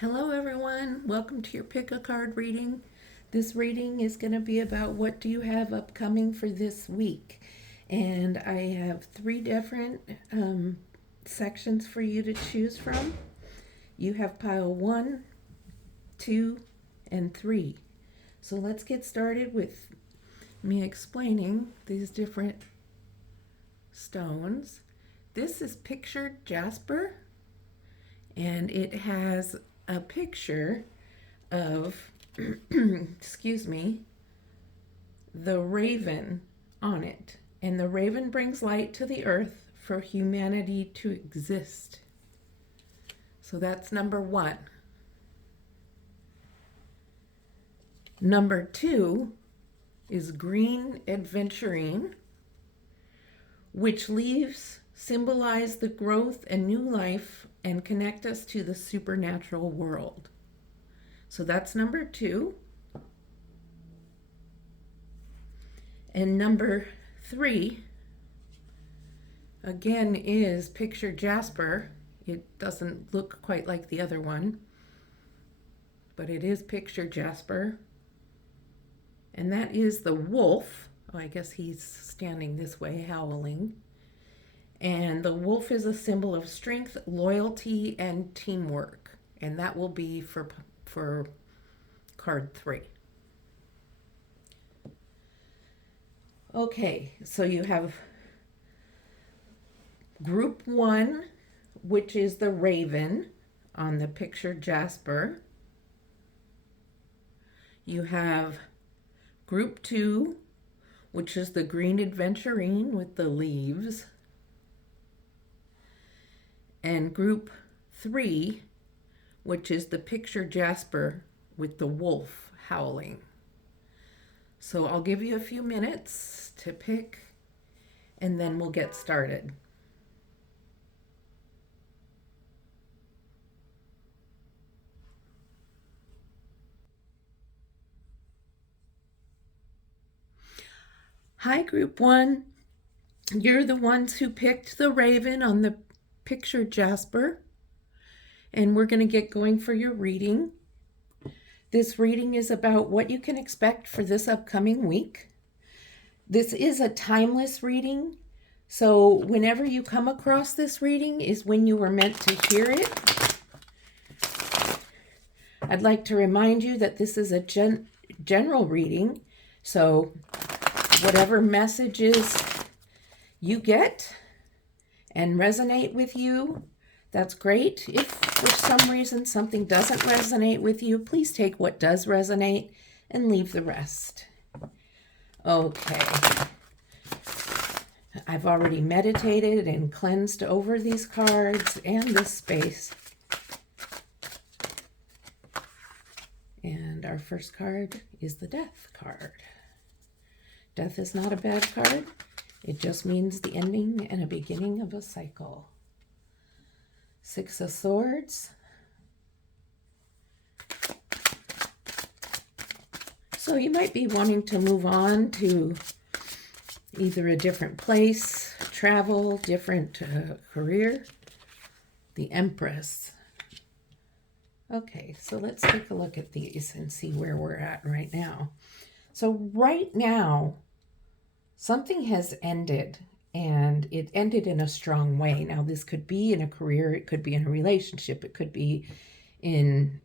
Hello everyone, welcome to your pick a card reading. This reading is going to be about what do you have upcoming for this week. And I have three different sections for you to choose from. You have pile 1, 2, and 3. So let's get started with me explaining these different stones. This is pictured jasper, and it has a picture of, excuse me, the raven on it. And the raven brings light to the earth for humanity to exist. So that's number 1. Number 2 is green adventurine, which leaves symbolize the growth and new life and connect us to the supernatural world. So that's number 2. And number 3, again, is picture jasper. It doesn't look quite like the other one, but it is picture jasper. And that is the wolf. Oh, I guess he's standing this way, howling. And the wolf is a symbol of strength, loyalty, and teamwork. And that will be for card 3. Okay, so you have group 1, which is the raven on the picture jasper. You have group 2, which is the green adventurine with the leaves. And group 3, which is the picture jasper with the wolf howling. So I'll give you a few minutes to pick, and then we'll get started. Hi, group 1. You're the ones who picked the raven on the picture jasper, and we're going to get going for your reading. This reading is about what you can expect for this upcoming week. This is a timeless reading, so whenever you come across this reading is when you were meant to hear it. I'd like to remind you that this is a general reading, so whatever messages you get and resonate with you, that's great. If for some reason something doesn't resonate with you, please take what does resonate and leave the rest. Okay. I've already meditated and cleansed over these cards and this space. And our first card is the Death card. Death is not a bad card. It just means the ending and a beginning of a cycle. 6 of Swords. So you might be wanting to move on to either a different place, travel, different career. The Empress. Okay, so let's take a look at these and see where we're at right now. So right now, something has ended, and it ended in a strong way. Now, this could be in a career, it could be in a relationship, it could be in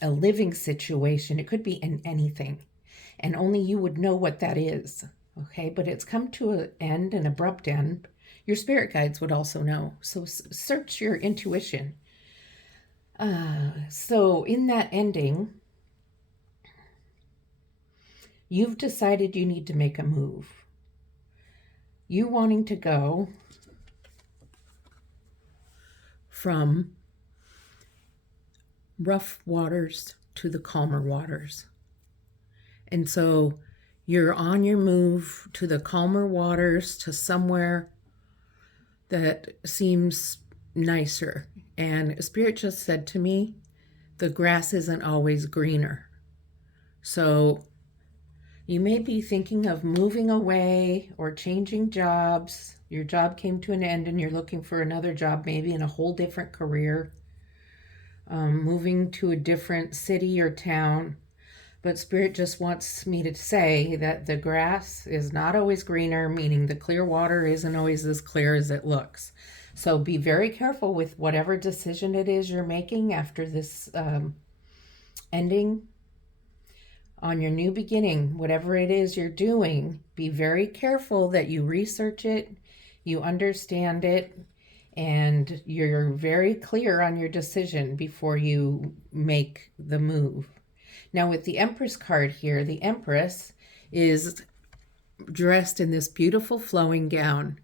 a living situation, it could be in anything. And only you would know what that is, okay? But it's come to an end, an abrupt end. Your spirit guides would also know. So search your intuition. So in that ending, you've decided you need to make a move. You wanting to go from rough waters to the calmer waters. And so you're on your move to the calmer waters, to somewhere that seems nicer. And Spirit just said to me, the grass isn't always greener. So you may be thinking of moving away or changing jobs. Your job came to an end and you're looking for another job, maybe in a whole different career. moving to a different city or town. But Spirit just wants me to say that the grass is not always greener, meaning the clear water isn't always as clear as it looks. So be very careful with whatever decision it is you're making after this ending on your new beginning. Whatever it is you're doing, be very careful that you research it, you understand it, and you're very clear on your decision before you make the move. Now with the Empress card here, the Empress is dressed in this beautiful flowing gown.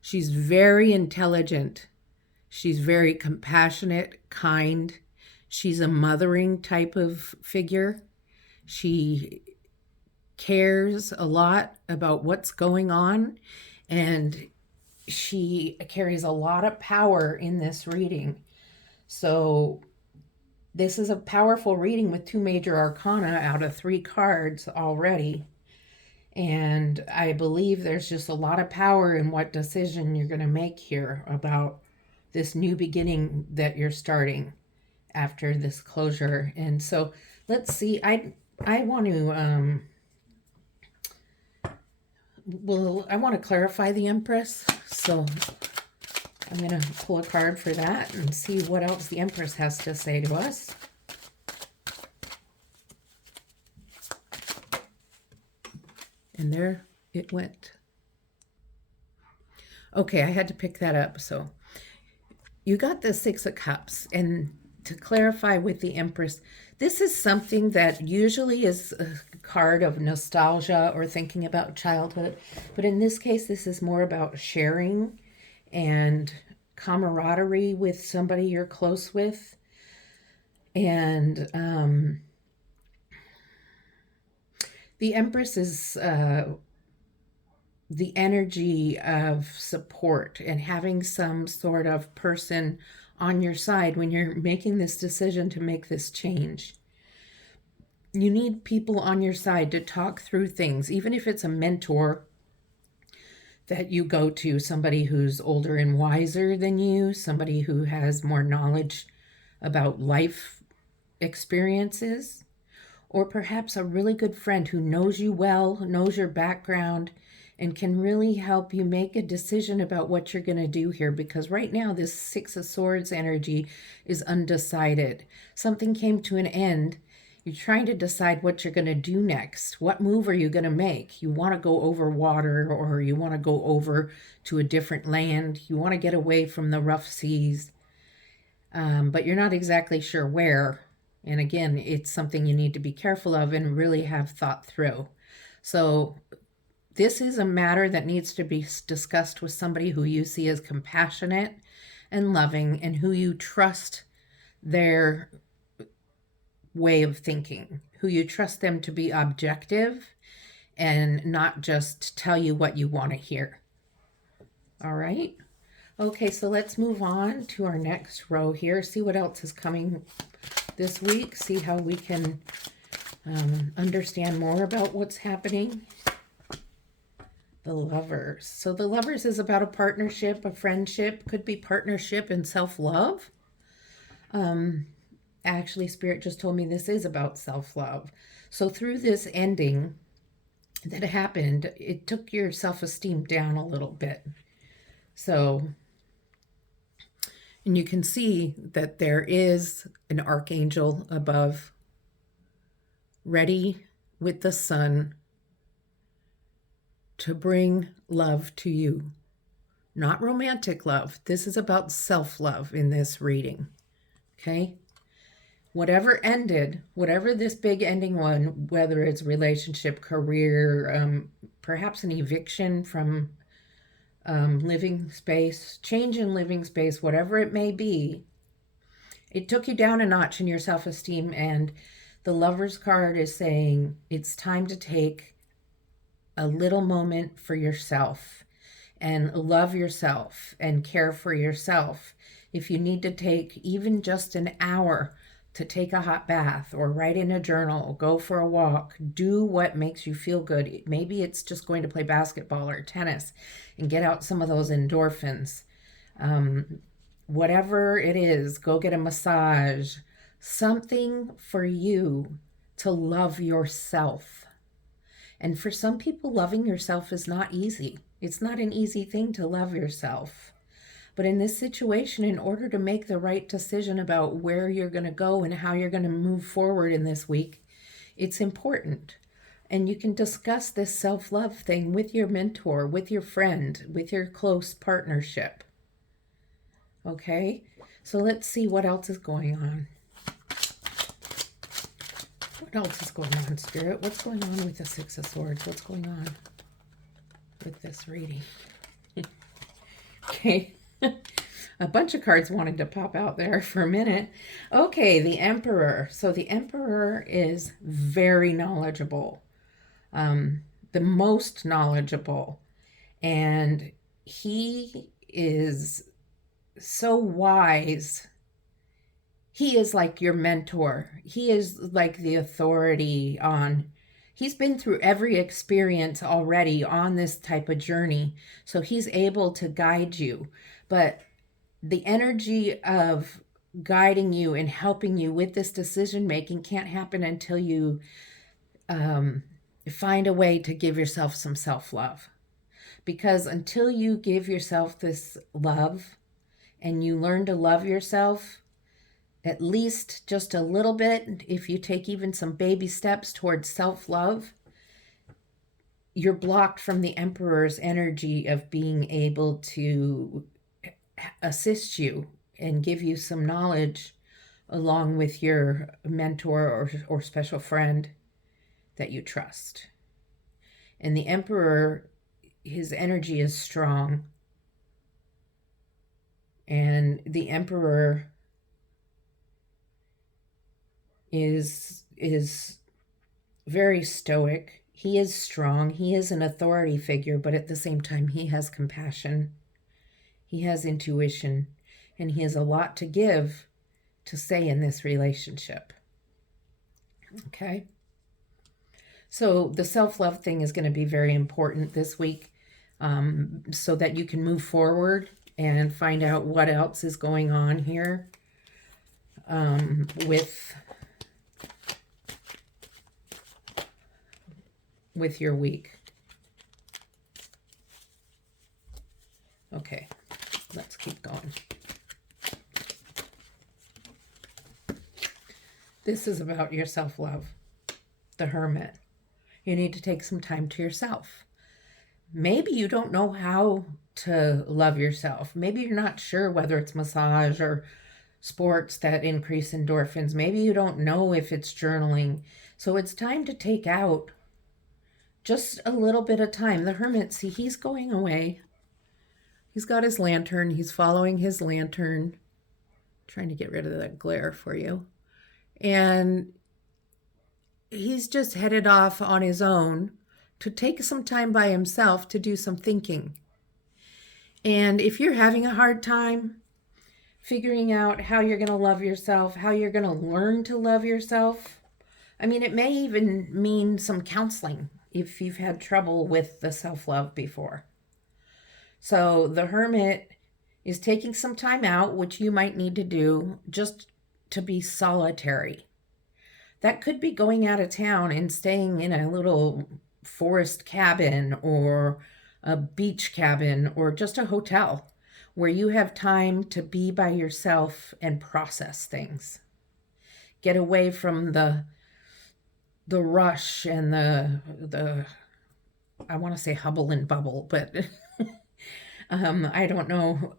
She's very intelligent. She's very compassionate, kind. She's a mothering type of figure. She cares a lot about what's going on, and she carries a lot of power in this reading. So this is a powerful reading with 2 major arcana out of 3 cards already. And I believe there's just a lot of power in what decision you're going to make here about this new beginning that you're starting after this closure. And so let's see. I want to I want to clarify the Empress. So I'm going to pull a card for that and see what else the Empress has to say to us. And there it went. Okay, I had to pick that up. So you got the 6 of Cups. And to clarify with the Empress, this is something that usually is a card of nostalgia or thinking about childhood. But in this case, this is more about sharing and camaraderie with somebody you're close with. And the Empress is the energy of support and having some sort of person on your side when you're making this decision to make this change. You need people on your side to talk through things, even if it's a mentor that you go to, somebody who's older and wiser than you, somebody who has more knowledge about life experiences, or perhaps a really good friend who knows you well, knows your background, and can really help you make a decision about what you're going to do here. Because right now, this 6 of Swords energy is undecided. Something came to an end. You're trying to decide what you're going to do next. What move are you going to make? You want to go over water, or you want to go over to a different land. You want to get away from the rough seas, but you're not exactly sure where. And again, it's something you need to be careful of and really have thought through. So this is a matter that needs to be discussed with somebody who you see as compassionate and loving and who you trust their way of thinking, who you trust them to be objective and not just tell you what you want to hear. All right. Okay, so let's move on to our next row here. See what else is coming this week. See how we can understand more about what's happening. The Lovers. So the Lovers is about a partnership, a friendship, could be partnership and self-love. Actually, Spirit just told me this is about self-love. So through this ending that happened, it took your self-esteem down a little bit. So, and you can see that there is an archangel above, ready with the sun to bring love to you. Not romantic love. This is about self-love in this reading. Okay? Whatever ended, whatever this big ending one, whether it's relationship, career, perhaps an eviction from living space, change in living space, whatever it may be, it took you down a notch in your self-esteem. And the Lover's card is saying it's time to take a little moment for yourself and love yourself and care for yourself. If you need to take even just an hour to take a hot bath or write in a journal, go for a walk, do what makes you feel good. Maybe it's just going to play basketball or tennis and get out some of those endorphins. whatever it is, go get a massage, something for you to love yourself. And for some people, loving yourself is not easy. It's not an easy thing to love yourself. But in this situation, in order to make the right decision about where you're going to go and how you're going to move forward in this week, it's important. And you can discuss this self-love thing with your mentor, with your friend, with your close partnership. Okay? So let's see what else is going on. What else is going on, Spirit? What's going on with the Six of Swords? What's going on with this reading? Okay. A bunch of cards wanted to pop out there for a minute. Okay, the Emperor. So the Emperor is very knowledgeable. The most knowledgeable. And he is so wise. He is like your mentor. He is like the authority on, he's been through every experience already on this type of journey. So he's able to guide you. But the energy of guiding you and helping you with this decision making can't happen until you find a way to give yourself some self-love. Because until you give yourself this love and you learn to love yourself, at least just a little bit, if you take even some baby steps towards self-love, you're blocked from the Emperor's energy of being able to assist you and give you some knowledge along with your mentor or special friend that you trust. And the Emperor, his energy is strong. And the Emperor is very stoic. He is strong. He is an authority figure, but at the same time, he has compassion. He has intuition, and he has a lot to give, to say in this relationship. Okay? So the self-love thing is going to be very important this week, so that you can move forward and find out what else is going on here with your week. Okay, let's keep going. This is about your self-love, the Hermit. You need to take some time to yourself. Maybe you don't know how to love yourself. Maybe you're not sure whether it's massage or sports that increase endorphins. Maybe you don't know if it's journaling. So it's time to take out just a little bit of time. The Hermit, see, he's going away. He's got his lantern. He's following his lantern. Trying to get rid of that glare for you. And he's just headed off on his own to take some time by himself to do some thinking. And if you're having a hard time figuring out how you're going to love yourself, how you're going to learn to love yourself, I mean, it may even mean some counseling if you've had trouble with the self-love before. So the Hermit is taking some time out, which you might need to do just to be solitary. That could be going out of town and staying in a little forest cabin or a beach cabin or just a hotel where you have time to be by yourself and process things. Get away from the rush and the I want to say hubble and bubble, but I don't know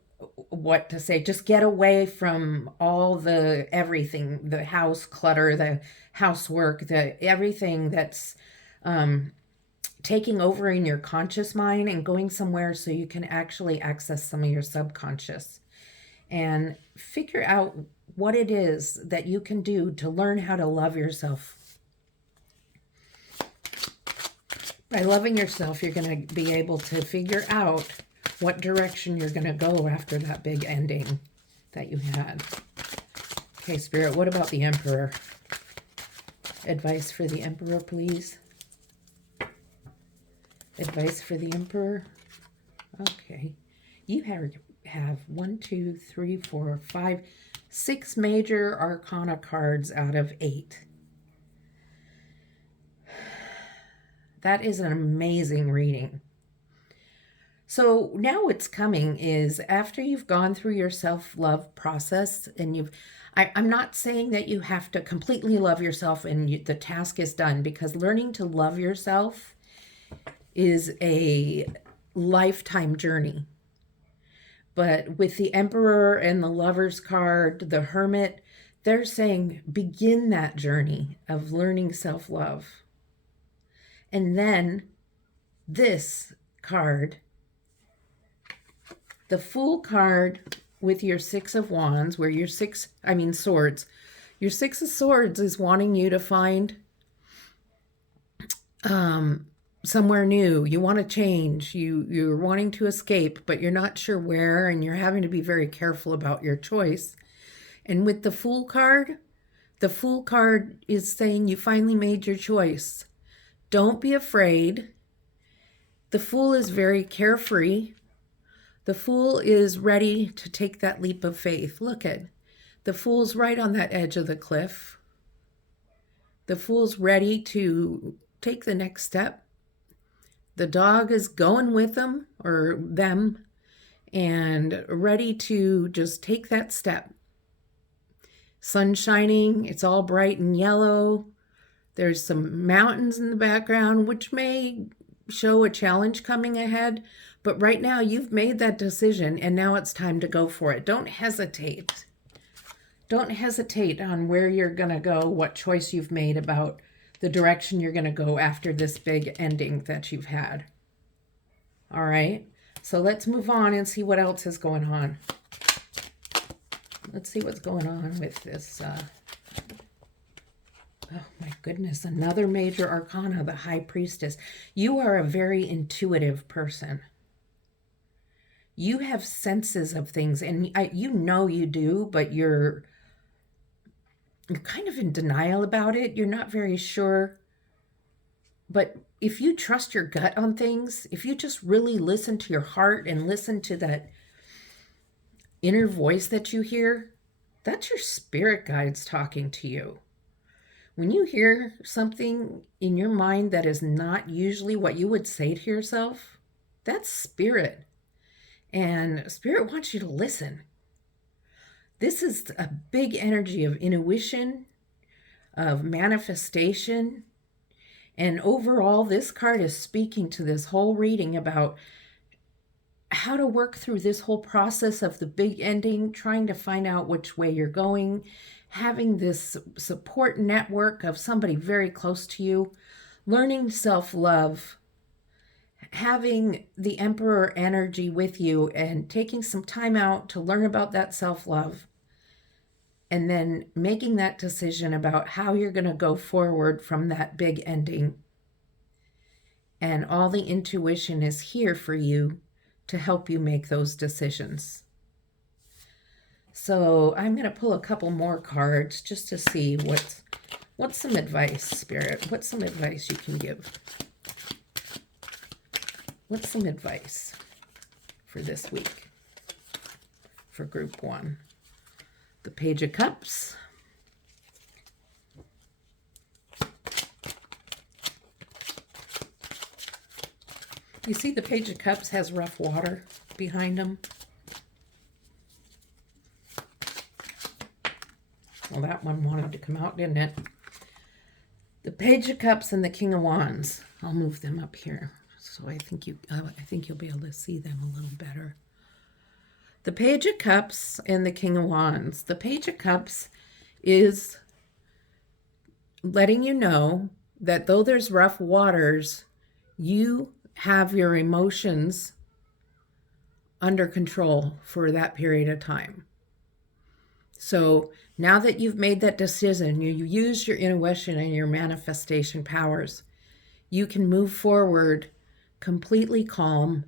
what to say. Just get away from all the everything, the house clutter, the housework, the everything that's taking over in your conscious mind, and going somewhere so you can actually access some of your subconscious and figure out what it is that you can do to learn how to love yourself. By loving yourself, you're going to be able to figure out what direction you're going to go after that big ending that you had. Okay, Spirit, what about the Emperor? Advice for the Emperor, please. Advice for the Emperor. Okay. You have 6 major arcana cards out of 8. That is an amazing reading. So now what's coming is after you've gone through your self-love process and I'm not saying that you have to completely love yourself and the task is done, because learning to love yourself is a lifetime journey. But with the Emperor and the Lover's card, the Hermit, they're saying begin that journey of learning self-love. And then this card, the Fool card with your 6 of Wands, where your swords. Your 6 of Swords is wanting you to find somewhere new. You want to change. You're wanting to escape, but you're not sure where, and you're having to be very careful about your choice. And with the Fool card is saying you finally made your choice. Don't be afraid. The Fool is very carefree. The Fool is ready to take that leap of faith. Look at the Fool's right on that edge of the cliff. The Fool's ready to take the next step. The dog is going with them or them and ready to just take that step. Sun shining, it's all bright and yellow. There's some mountains in the background, which may show a challenge coming ahead. But right now you've made that decision and now it's time to go for it. Don't hesitate. Don't hesitate on where you're going to go, what choice you've made about the direction you're going to go after this big ending that you've had. All right. So let's move on and see what else is going on. Let's see what's going on with this. Oh my goodness. Another major arcana, the High Priestess. You are a very intuitive person. You have senses of things, and you know you do, but you're kind of in denial about it. You're not very sure. But if you trust your gut on things, if you just really listen to your heart and listen to that inner voice that you hear, that's your spirit guides talking to you. When you hear something in your mind that is not usually what you would say to yourself, that's spirit. And spirit wants you to listen. This is a big energy of intuition, of manifestation. And overall, this card is speaking to this whole reading about how to work through this whole process of the big ending, trying to find out which way you're going, having this support network of somebody very close to you, learning self-love, having the Emperor energy with you and taking some time out to learn about that self-love, and then making that decision about how you're going to go forward from that big ending. And all the intuition is here for you to help you make those decisions. So I'm going to pull a couple more cards just to see what's some advice, Spirit. What's some advice you can give? What's some advice for this week for group 1? The Page of Cups. You see the Page of Cups has rough water behind them. Well, that one wanted to come out, didn't it? The Page of Cups and the King of Wands. I'll move them up here. So I think you'll be able to see them a little better. The Page of Cups and the King of Wands. The Page of Cups is letting you know that though there's rough waters, you have your emotions under control for that period of time. So now that you've made that decision, you use your intuition and your manifestation powers, you can move forward completely calm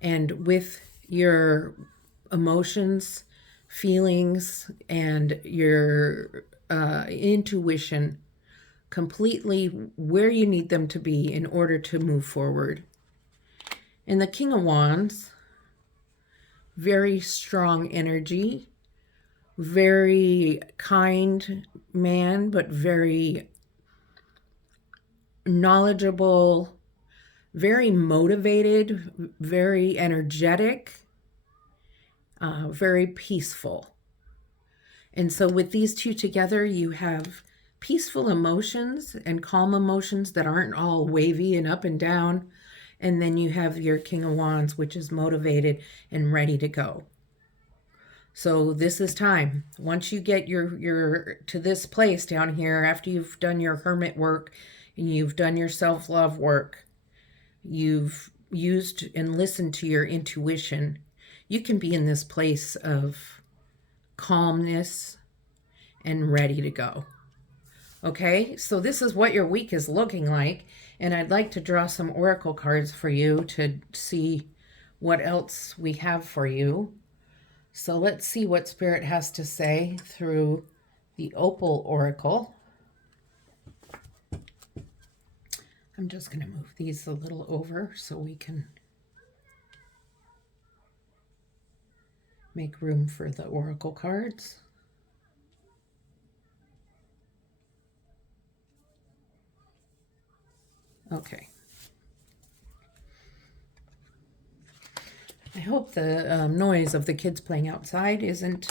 and with your emotions, feelings, and your intuition completely where you need them to be in order to move forward. And the King of Wands, very strong energy, very kind man, but very knowledgeable, very motivated, very energetic, very peaceful. And so with these two together, you have peaceful emotions and calm emotions that aren't all wavy and up and down. And then you have your King of Wands, which is motivated and ready to go. So this is time. Once you get your to this place down here, after you've done your hermit work and you've done your self-love work, you've used and listened to your intuition, you can be in this place of calmness and ready to go. Okay, so this is what your week is looking like, and I'd like to draw some oracle cards for you to see what else we have for you. So let's see what Spirit has to say through the Opal Oracle. I'm just going to move these a little over so we can make room for the oracle cards. Okay. I hope the noise of the kids playing outside isn't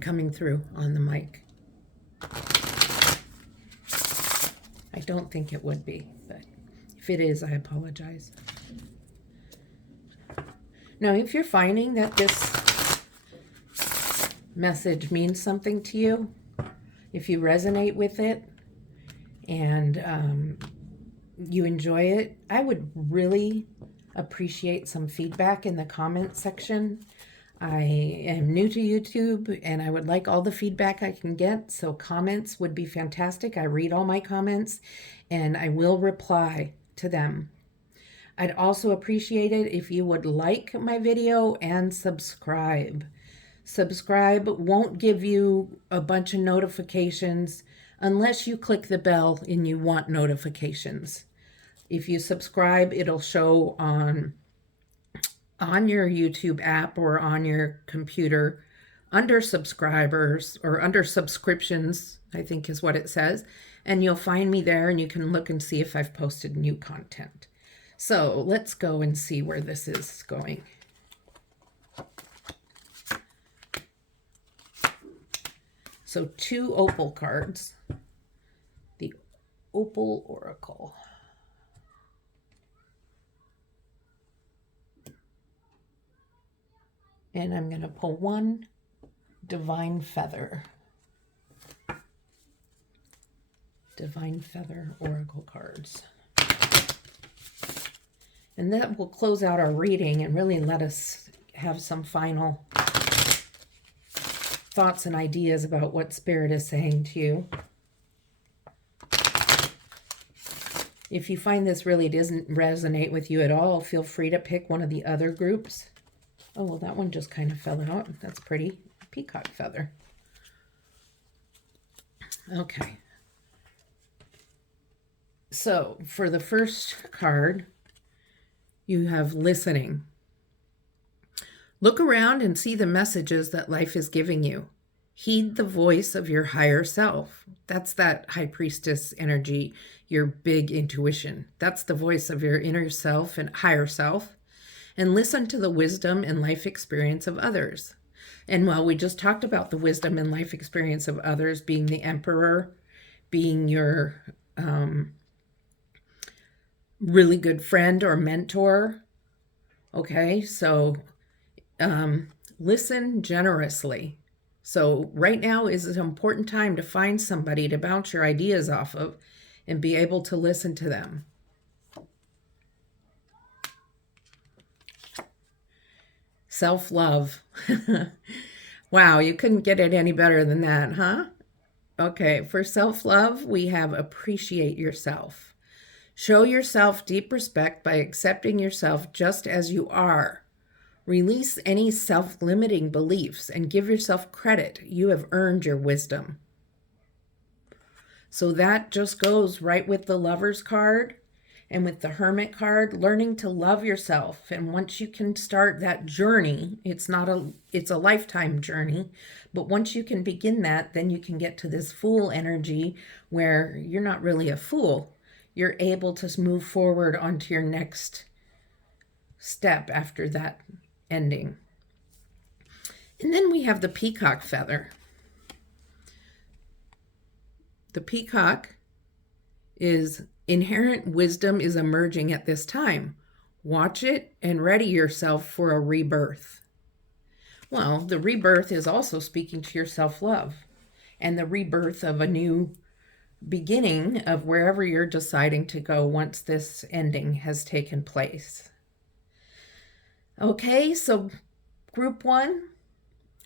coming through on the mic. I don't think it would be, but if it is, I apologize. Now, if you're finding that this message means something to you, if you resonate with it and you enjoy it, I would really appreciate some feedback in the comment section. I am new to YouTube and I would like all the feedback I can get, so comments would be fantastic. I read all my comments and I will reply to them. I'd also appreciate it if you would like my video and subscribe. Subscribe won't give you a bunch of notifications unless you click the bell and you want notifications. If you subscribe, it'll show on your YouTube app or on your computer under subscribers or under subscriptions, I think is what it says. And you'll find me there and you can look and see if I've posted new content. So let's go and see where this is going. So 2 opal cards, the Opal Oracle. And I'm going to pull 1 Divine Feather. Divine Feather Oracle cards. And that will close out our reading and really let us have some final thoughts and ideas about what Spirit is saying to you. If you find this really doesn't resonate with you at all, feel free to pick one of the other groups. Oh, well, that one just kind of fell out. That's pretty. Peacock feather. Okay. So for the first card, you have listening. Look around and see the messages that life is giving you. Heed the voice of your higher self. That's that high priestess energy, your big intuition. That's the voice of your inner self and higher self. And listen to the wisdom and life experience of others. And while we just talked about the wisdom and life experience of others being the emperor, being your really good friend or mentor, okay, so listen generously. So right now is an important time to find somebody to bounce your ideas off of and be able to listen to them. Self-love. Wow, you couldn't get it any better than that, huh? Okay, for self-love, we have appreciate yourself. Show yourself deep respect by accepting yourself just as you are. Release any self-limiting beliefs and give yourself credit. You have earned your wisdom. So that just goes right with the Lover's card. And with the Hermit card, learning to love yourself. And once you can start that journey, it's a lifetime journey, but once you can begin that, then you can get to this Fool energy where you're not really a fool. You're able to move forward onto your next step after that ending. And then we have the peacock feather. The peacock is inherent wisdom is emerging at this time. Watch it and ready yourself for a rebirth. Well, the rebirth is also speaking to your self-love and the rebirth of a new beginning of wherever you're deciding to go once this ending has taken place. Okay, so group 1,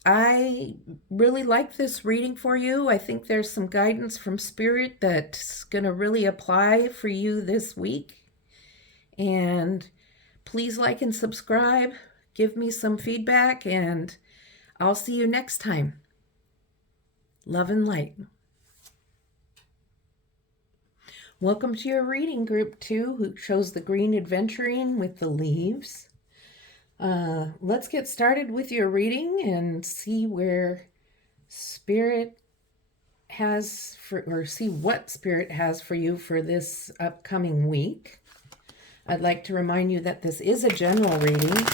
I really like this reading for you. I think there's some guidance from Spirit that's going to really apply for you this week. And please like and subscribe. Give me some feedback, and I'll see you next time. Love and light. Welcome to your reading, group 2, who chose the green adventuring with the leaves. Let's get started with your reading and see where Spirit has see what Spirit has for you for this upcoming week. I'd like to remind you that this is a general reading,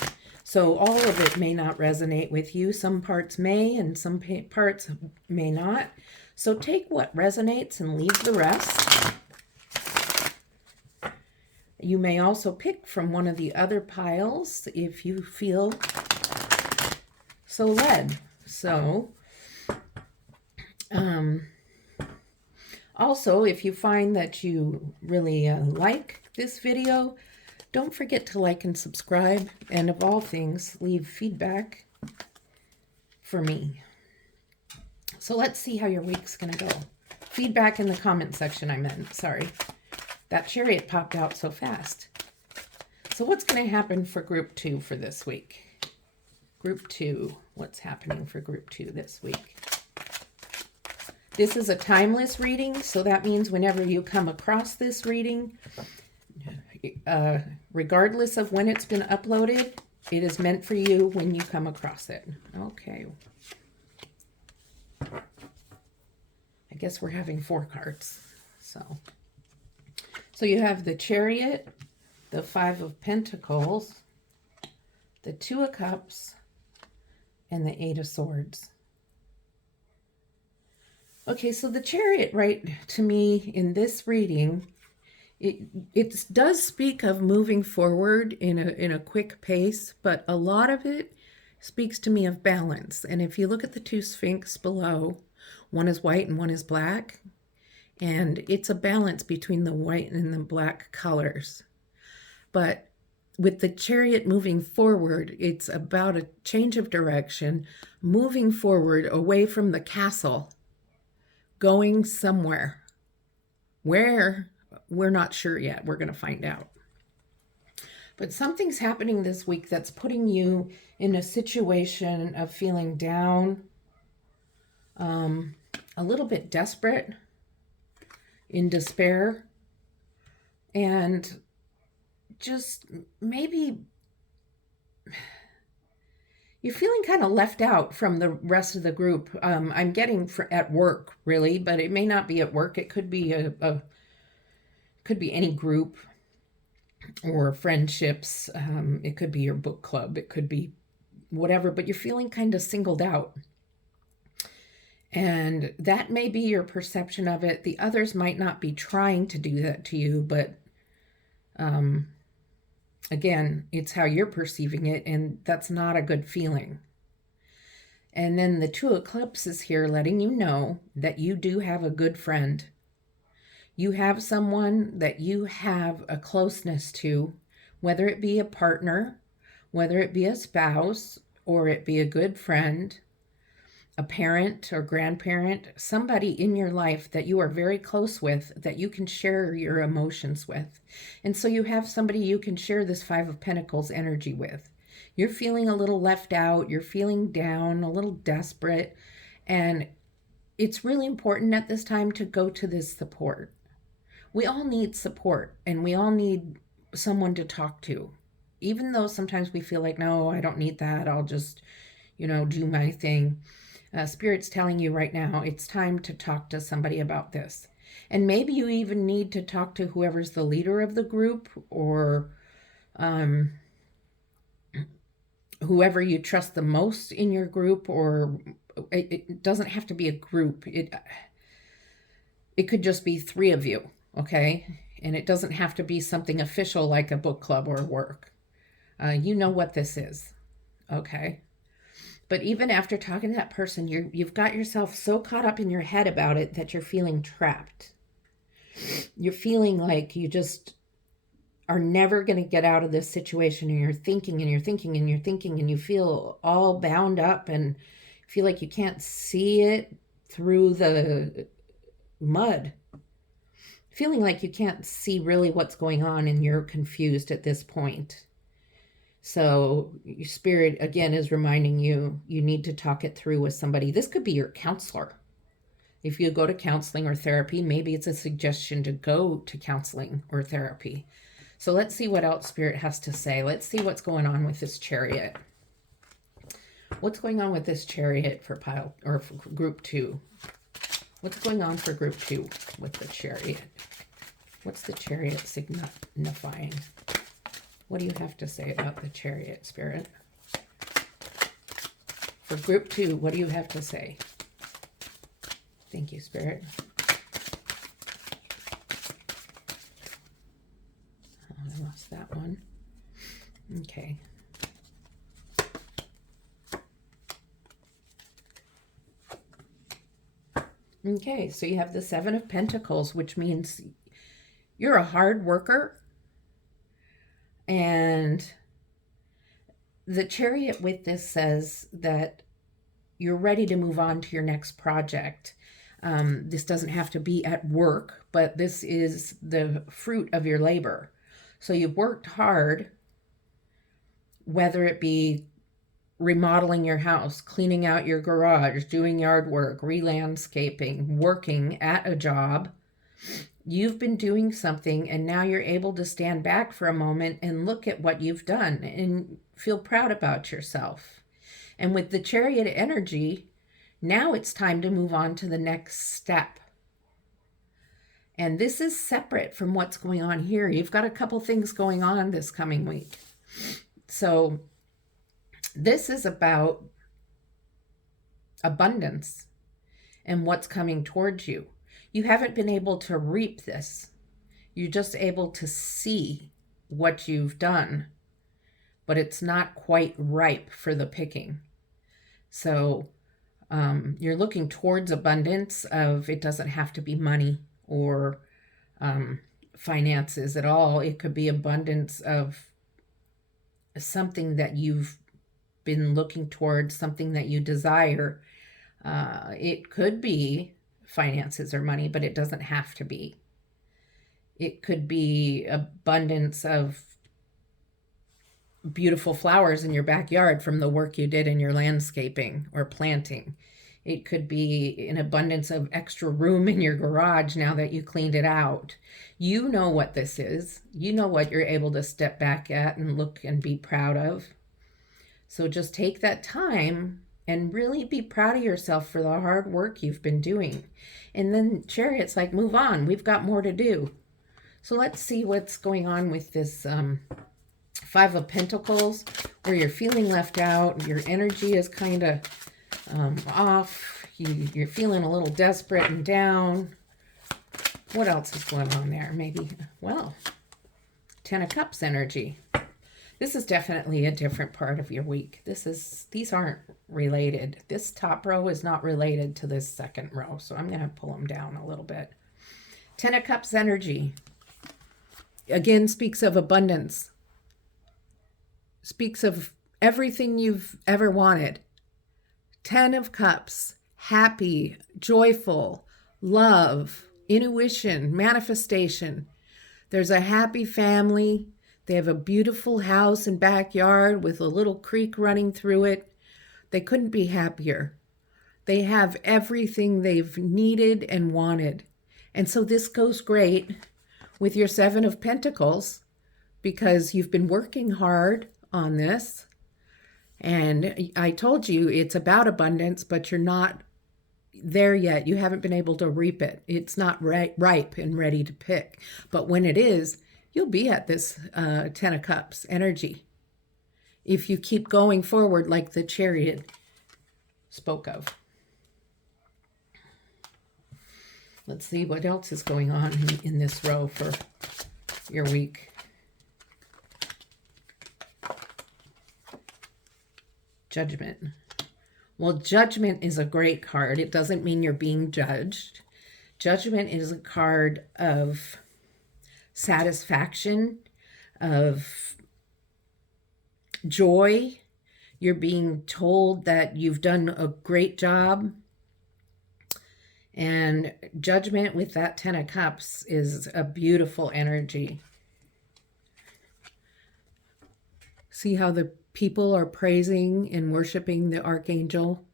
so all of it may not resonate with you. Some parts may and some parts may not. So take what resonates and leave the rest. You may also pick from one of the other piles if you feel so led. So, also, if you find that you really like this video, don't forget to like and subscribe, and of all things, leave feedback for me. So let's see how your week's gonna go. Feedback in the comment section, I meant, sorry. That chariot popped out so fast. So what's going to happen for group 2 for this week? Group 2, what's happening for group 2 this week? This is a timeless reading, so that means whenever you come across this reading, regardless of when it's been uploaded, it is meant for you when you come across it. Okay. I guess we're having 4 cards, So you have the Chariot, the 5 of Pentacles, the 2 of Cups, and the 8 of Swords. Okay, so the Chariot, right, to me in this reading, it does speak of moving forward in a quick pace, but a lot of it speaks to me of balance. And if you look at the 2 Sphinx below, one is white and one is black. And it's a balance between the white and the black colors. But with the Chariot moving forward, it's about a change of direction, moving forward away from the castle, going somewhere. Where? We're not sure yet. We're going to find out. But something's happening this week that's putting you in a situation of feeling down, a little bit desperate, in despair, and just maybe you're feeling kind of left out from the rest of the group. I'm getting at work, really, but it may not be at work. It could be could be any group or friendships. It could be your book club. It could be whatever, but you're feeling kind of singled out. And that may be your perception of it. The others might not be trying to do that to you, but again, it's how you're perceiving it, and that's not a good feeling. And then the 2 of Cups is here letting you know that you do have a good friend. You have someone that you have a closeness to, whether it be a partner, whether it be a spouse, or it be a good friend, a parent or grandparent, somebody in your life that you are very close with, that you can share your emotions with. And so you have somebody you can share this 5 of Pentacles energy with. You're feeling a little left out, you're feeling down, a little desperate, and it's really important at this time to go to this support. We all need support, and we all need someone to talk to. Even though sometimes we feel like, no, I don't need that. I'll just, do my thing. Spirit's telling you right now, it's time to talk to somebody about this. And maybe you even need to talk to whoever's the leader of the group, or whoever you trust the most in your group, or it doesn't have to be a group. It could just be 3 of you, okay? And it doesn't have to be something official like a book club or work. You know what this is, okay? But even after talking to that person, you've got yourself so caught up in your head about it that you're feeling trapped. You're feeling like you just are never going to get out of this situation, and you're thinking and you're thinking and you're thinking, and you feel all bound up and feel like you can't see it through the mud. Feeling like you can't see really what's going on, and you're confused at this point. So your spirit, again, is reminding you, you need to talk it through with somebody. This could be your counselor. If you go to counseling or therapy, maybe it's a suggestion to go to counseling or therapy. So let's see what else Spirit has to say. Let's see what's going on with this Chariot. What's going on with this Chariot for group 2? What's going on for group 2 with the Chariot? What's the Chariot signifying? What do you have to say about the Chariot, Spirit? For group 2, what do you have to say? Thank you, Spirit. Oh, I lost that one. Okay. Okay, so you have the 7 of Pentacles, which means you're a hard worker. And the Chariot with this says that you're ready to move on to your next project. This doesn't have to be at work, but this is the fruit of your labor. So you've worked hard, whether it be remodeling your house, cleaning out your garage, doing yard work, re-landscaping, working at a job. You've been doing something, and now you're able to stand back for a moment and look at what you've done and feel proud about yourself. And with the Chariot energy, now it's time to move on to the next step. And this is separate from what's going on here. You've got a couple things going on this coming week. So this is about abundance and what's coming towards you. You haven't been able to reap this. You're just able to see what you've done, but it's not quite ripe for the picking. So you're looking towards abundance of, it doesn't have to be money or finances at all. It could be abundance of something that you've been looking towards, something that you desire. It could be finances or money, but it doesn't have to be. It could be abundance of beautiful flowers in your backyard from the work you did in your landscaping or planting. It could be an abundance of extra room in your garage now that you cleaned it out. You know what this is. You know what you're able to step back at and look and be proud of. So just take that time and really be proud of yourself for the hard work you've been doing. And then Chariot's like, move on. We've got more to do. So let's see what's going on with this 5 of Pentacles, where you're feeling left out. Your energy is kind of off. You're feeling a little desperate and down. What else is going on there? Maybe, well, 10 of Cups energy. This is definitely a different part of your week. These aren't related. This top row is not related to this second row, so I'm going to pull them down a little bit. 10 of Cups energy, again, speaks of abundance. Speaks of everything you've ever wanted. 10 of Cups, happy, joyful, love, intuition, manifestation. There's a happy family. They have a beautiful house and backyard with a little creek running through it. They couldn't be happier. They have everything they've needed and wanted. And so this goes great with your Seven of Pentacles because you've been working hard on this. And I told you it's about abundance, but you're not there yet. You haven't been able to reap it. It's not ripe and ready to pick. But when it is, you'll be at this Ten of Cups energy if you keep going forward like the Chariot spoke of. Let's see what else is going on in this row for your week. Judgment. Well, Judgment is a great card. It doesn't mean you're being judged. Judgment is a card of satisfaction, of joy. You're being told that you've done a great job. And Judgment with that Ten of Cups is a beautiful energy. See how the people are praising and worshiping the archangel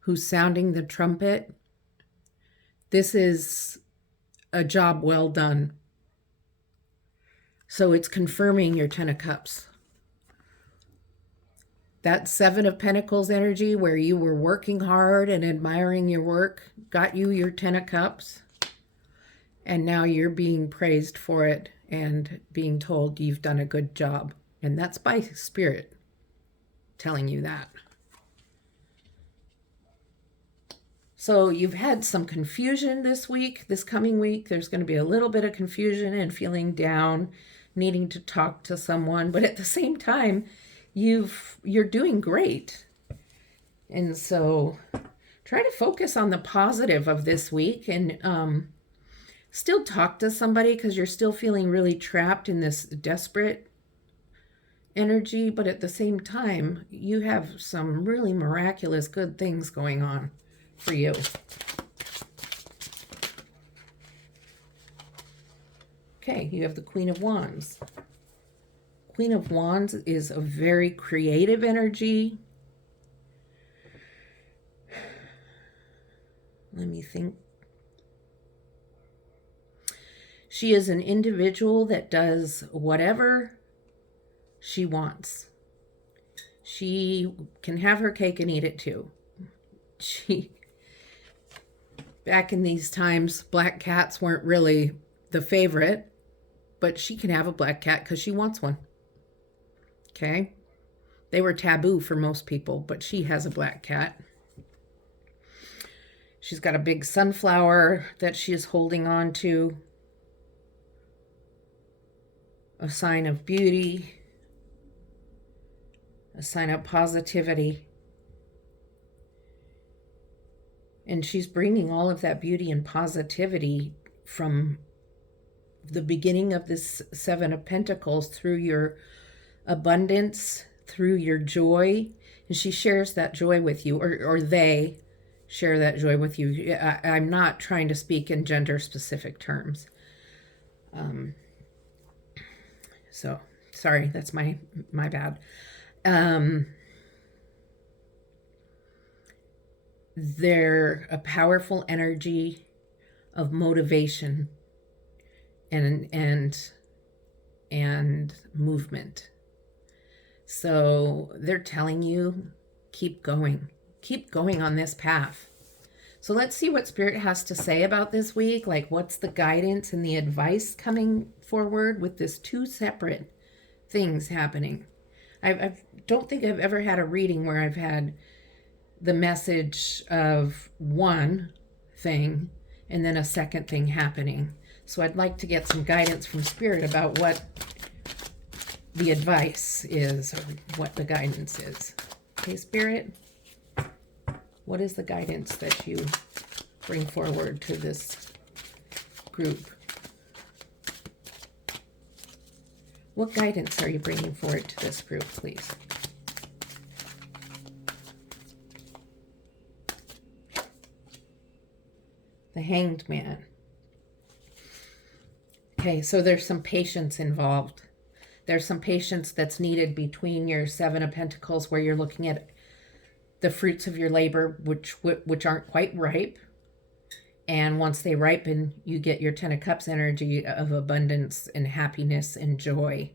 who's sounding the trumpet? This is a job well done. So it's confirming your Ten of Cups. That Seven of Pentacles energy where you were working hard and admiring your work got you your Ten of Cups. And now you're being praised for it and being told you've done a good job. And that's by Spirit telling you that. So you've had some confusion this week, this coming week. There's going to be a little bit of confusion and feeling down, needing to talk to someone. But at the same time, you're doing great. And so try to focus on the positive of this week and still talk to somebody because you're still feeling really trapped in this desperate energy. But at the same time, you have some really miraculous good things going on for you. Okay, you have the Queen of Wands. Queen of Wands is a very creative energy. Let me think. She is an individual that does whatever she wants. She can have her cake and eat it too. Back in these times, black cats weren't really the favorite, but she can have a black cat because she wants one. Okay? They were taboo for most people, but she has a black cat. She's got a big sunflower that she is holding on to. A sign of beauty. A sign of positivity. And she's bringing all of that beauty and positivity from the beginning of this Seven of Pentacles through your abundance, through your joy. And she shares that joy with you, or they share that joy with you. I'm not trying to speak in gender specific terms. So sorry, that's my bad. They're a powerful energy of motivation and movement. So they're telling you, keep going on this path. So let's see what Spirit has to say about this week. Like, what's the guidance and the advice coming forward with this two separate things happening? I don't think I've ever had a reading where I've had the message of one thing and then a second thing happening. So I'd like to get some guidance from Spirit about what the advice is or what the guidance is. Okay, Spirit, what is the guidance that you bring forward to this group? What guidance are you bringing forward to this group, please? The Hanged Man. Okay, so there's some patience involved. There's some patience that's needed between your Seven of Pentacles where you're looking at the fruits of your labor, which aren't quite ripe. And once they ripen, you get your Ten of Cups energy of abundance and happiness and joy.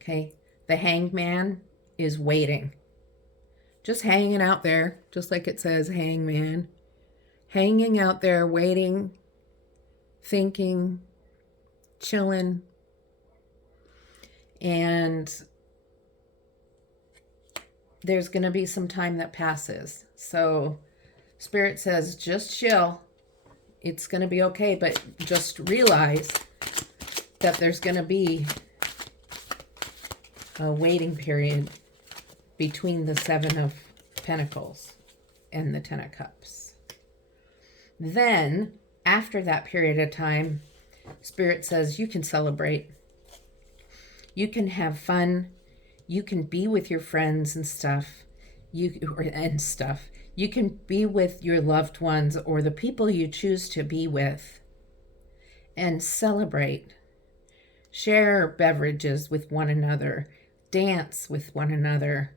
Okay? The Hanged Man is waiting. Just hanging out there, just like it says, hangman. Hanging out there, waiting, thinking, chilling. And there's going to be some time that passes. So Spirit says, just chill. It's going to be okay, but just realize that there's going to be a waiting period between the Seven of Pentacles and the Ten of Cups. Then, after that period of time, Spirit says you can celebrate. You can have fun. You can be with your friends and stuff. You can be with your loved ones or the people you choose to be with and celebrate. Share beverages with one another. Dance with one another.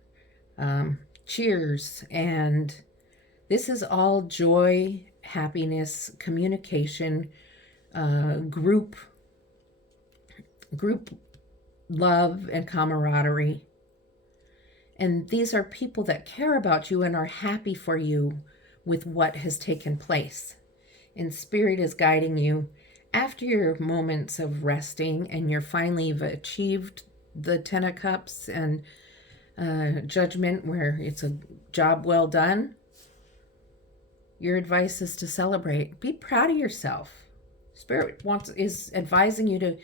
Cheers. And this is all joy, happiness, communication, group love and camaraderie. And these are people that care about you and are happy for you with what has taken place. And Spirit is guiding you after your moments of resting and you're finally achieved the Ten of Cups and Judgment, where it's a job well done. Your advice is to celebrate. Be proud of yourself. Spirit is advising you to,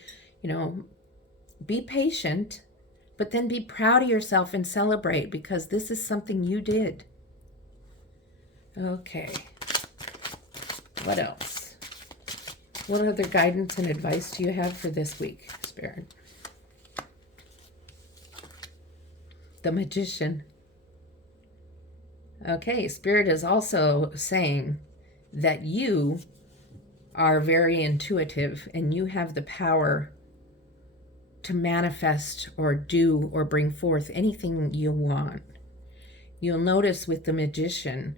be patient, but then be proud of yourself and celebrate, because this is something you did. Okay. What else? What other guidance and advice do you have for this week, Spirit? The Magician. Okay, Spirit is also saying that you are very intuitive and you have the power to manifest or do or bring forth anything you want. You'll notice with the Magician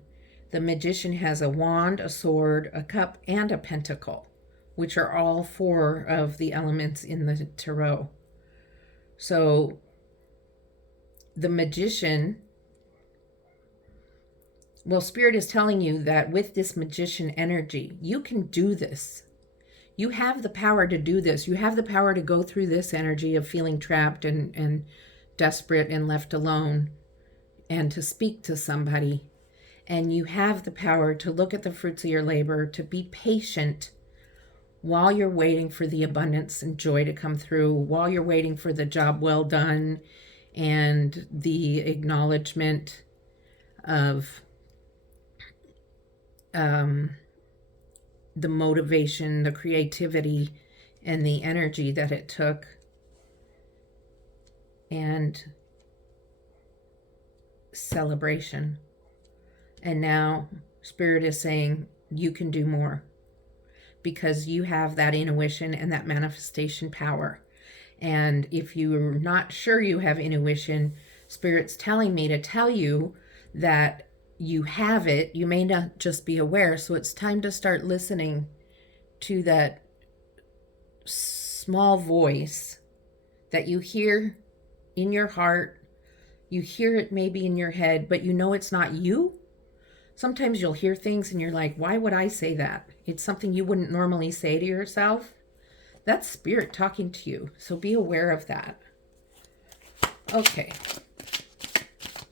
has a wand, a sword, a cup, and a pentacle, which are all four of the elements in the tarot. So the Magician, Spirit is telling you that with this Magician energy, you can do this. You have the power to do this. You have the power to go through this energy of feeling trapped and desperate and left alone, and to speak to somebody. And you have the power to look at the fruits of your labor, to be patient while you're waiting for the abundance and joy to come through, while you're waiting for the job well done and the acknowledgement of the motivation, the creativity, and the energy that it took. And celebration. And now Spirit is saying you can do more, because you have that intuition and that manifestation power. And if you're not sure you have intuition, Spirit's telling me to tell you that you have it. You may not just be aware. So it's time to start listening to that small voice that you hear in your heart. You hear it maybe in your head, but you know it's not you. Sometimes you'll hear things and you're like, why would I say that? It's something you wouldn't normally say to yourself. That's Spirit talking to you. So be aware of that. Okay.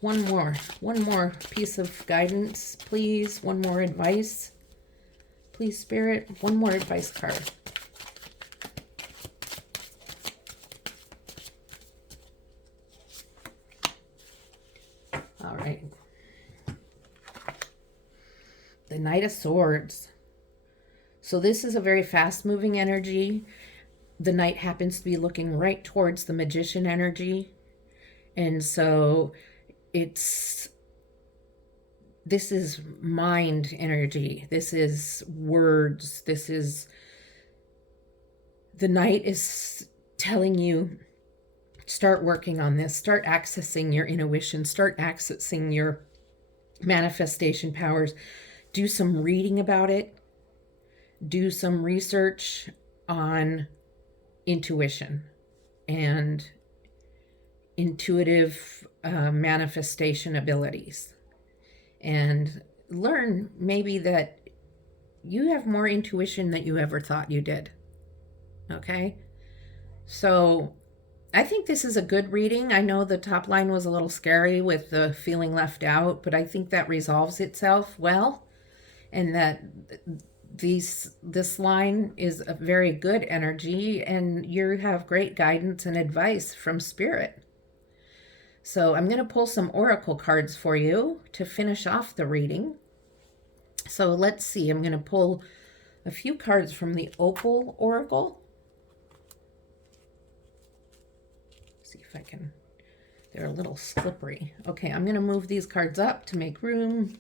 One more piece of guidance, please. One more advice. Please, Spirit, one more advice card. All right. The Knight of Swords. So this is a very fast-moving energy. The Knight happens to be looking right towards the Magician energy. And so this is mind energy. This is words. The Knight is telling you, start working on this. Start accessing your intuition. Start accessing your manifestation powers. Do some reading about it. do some research on intuition and intuitive manifestation abilities, and learn maybe that you have more intuition than you ever thought you did. Okay? So I think this is a good reading. I know the top line was a little scary with the feeling left out, but I think that resolves itself well, and that this line is a very good energy, and you have great guidance and advice from Spirit. So I'm going to pull some oracle cards for you to finish off the reading. So let's see. I'm going to pull a few cards from the Opal Oracle. See if I can. They're a little slippery. Okay, I'm going to move these cards up to make room.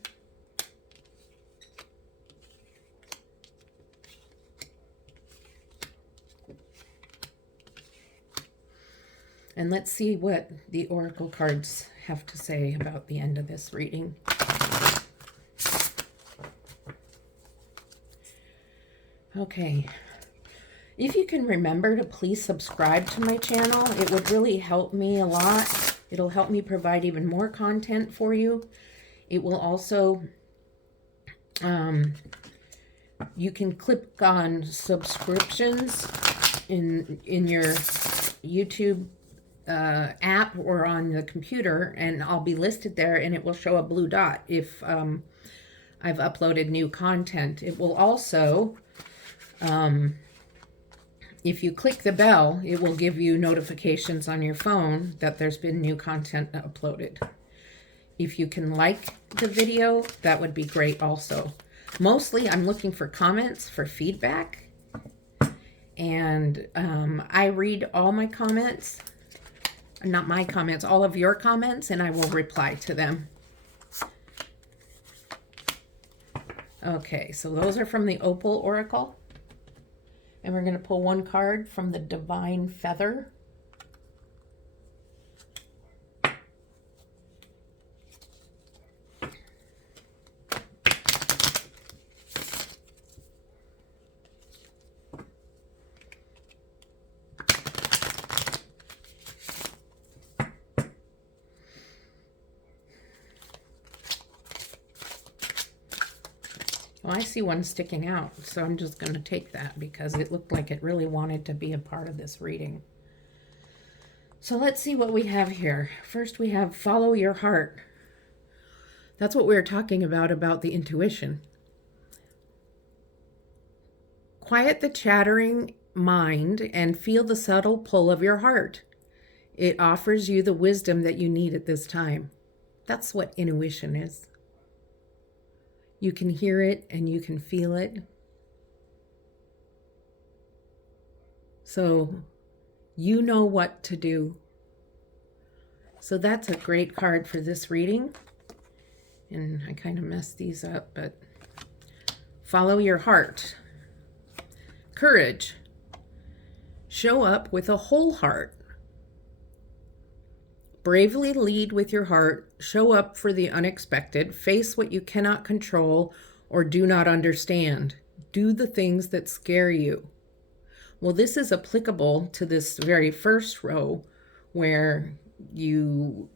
And let's see what the oracle cards have to say about the end of this reading. Okay. If you can remember to please subscribe to my channel, it would really help me a lot. It'll help me provide even more content for you. It will also, you can click on subscriptions in your YouTube app or on the computer, and I'll be listed there, and it will show a blue dot if I've uploaded new content. It will also, if you click the bell, it will give you notifications on your phone that there's been new content uploaded. If you can like the video, that would be great also. Mostly I'm looking for comments, for feedback, and I read all my comments. Not my comments, all of your comments, and I will reply to them. Okay, so those are from the Opal Oracle. And we're going to pull one card from the Divine Feather. Well, I see one sticking out, so I'm just going to take that because it looked like it really wanted to be a part of this reading. So let's see what we have here. First, we have follow your heart. That's what we were talking about the intuition. Quiet the chattering mind and feel the subtle pull of your heart. It offers you the wisdom that you need at this time. That's what intuition is. You can hear it and you can feel it. So you know what to do. So that's a great card for this reading. And I kind of messed these up, but follow your heart. Courage. Show up with a whole heart. Bravely lead with your heart, show up for the unexpected, face what you cannot control or do not understand. Do the things that scare you. Well, this is applicable to this very first row where you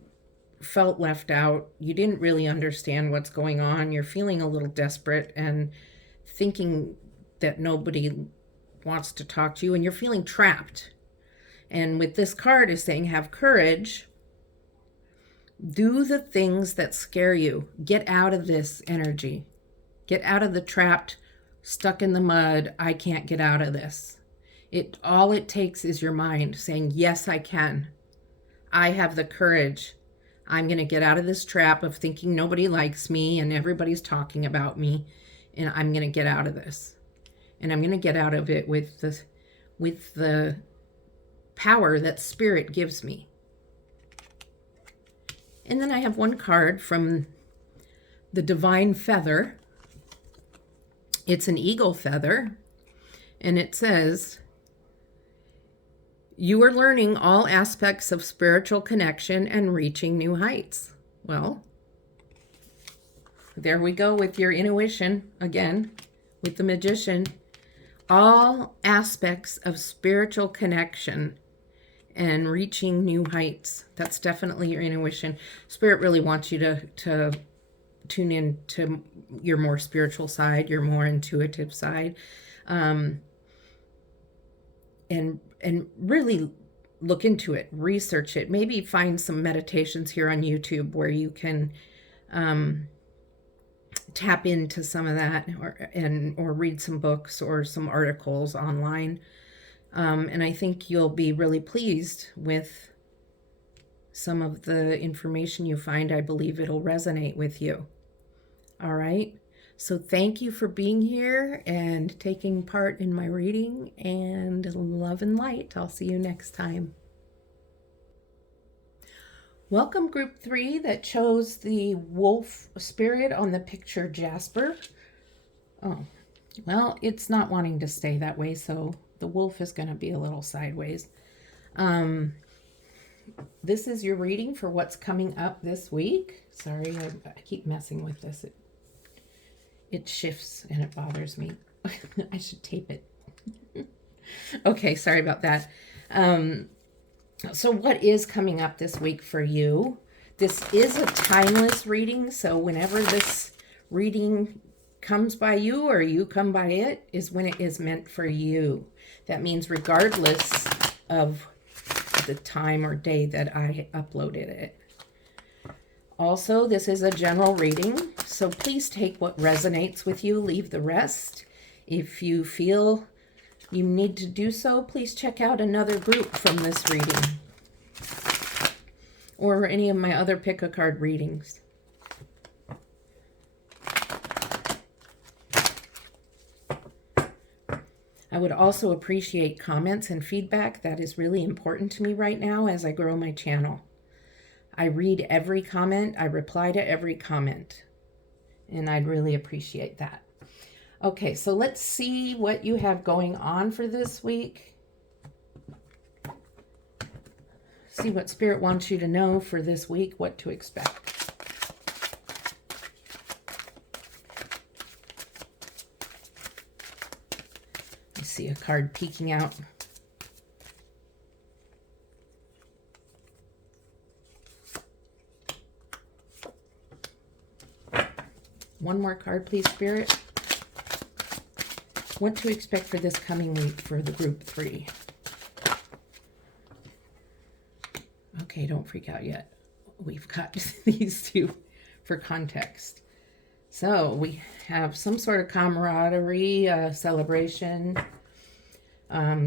felt left out. You didn't really understand what's going on. You're feeling a little desperate and thinking that nobody wants to talk to you, and you're feeling trapped. And with this card is saying, have courage. Do the things that scare you. Get out of this energy. Get out of the trapped, stuck in the mud, I can't get out of this. All it takes is your mind saying, yes, I can. I have the courage. I'm going to get out of this trap of thinking nobody likes me and everybody's talking about me, and I'm going to get out of this. And I'm going to get out of it with the power that Spirit gives me. And then I have one card from the Divine Feather. It's an eagle feather, and it says, you are learning all aspects of spiritual connection and reaching new heights. Well, there we go with your intuition again, with the Magician. all aspects of spiritual connection and reaching new heights. That's definitely your intuition. Spirit really wants you to tune in to your more spiritual side, your more intuitive side, and really look into it, research it. Maybe find some meditations here on YouTube where you can tap into some of that, or read some books or some articles online. And I think you'll be really pleased with some of the information you find. I believe it'll resonate with you. All right. So thank you for being here and taking part in my reading, and love and light. I'll see you next time. Welcome, group 3 that chose the wolf spirit on the picture Jasper. Oh, well, it's not wanting to stay that way, so the wolf is going to be a little sideways. This is your reading for what's coming up this week. Sorry, I keep messing with this. It shifts and it bothers me. I should tape it. Okay, sorry about that. So what is coming up this week for you? This is a timeless reading, so whenever this reading comes by you or you come by it is when it is meant for you. That means regardless of the time or day that I uploaded it. Also, this is a general reading, so please take what resonates with you, leave the rest. If you feel you need to do so, please check out another group from this reading or any of my other pick a card readings. I would also appreciate comments and feedback. That is really important to me right now as I grow my channel. I read every comment. I reply to every comment, and I'd really appreciate that. Okay, so let's see what you have going on for this week. See what Spirit wants you to know for this week, what to expect. I see a card peeking out. One more card, please, Spirit. What to expect for this coming week for the group 3. Okay, don't freak out yet. We've got these two for context. So we have some sort of camaraderie, celebration,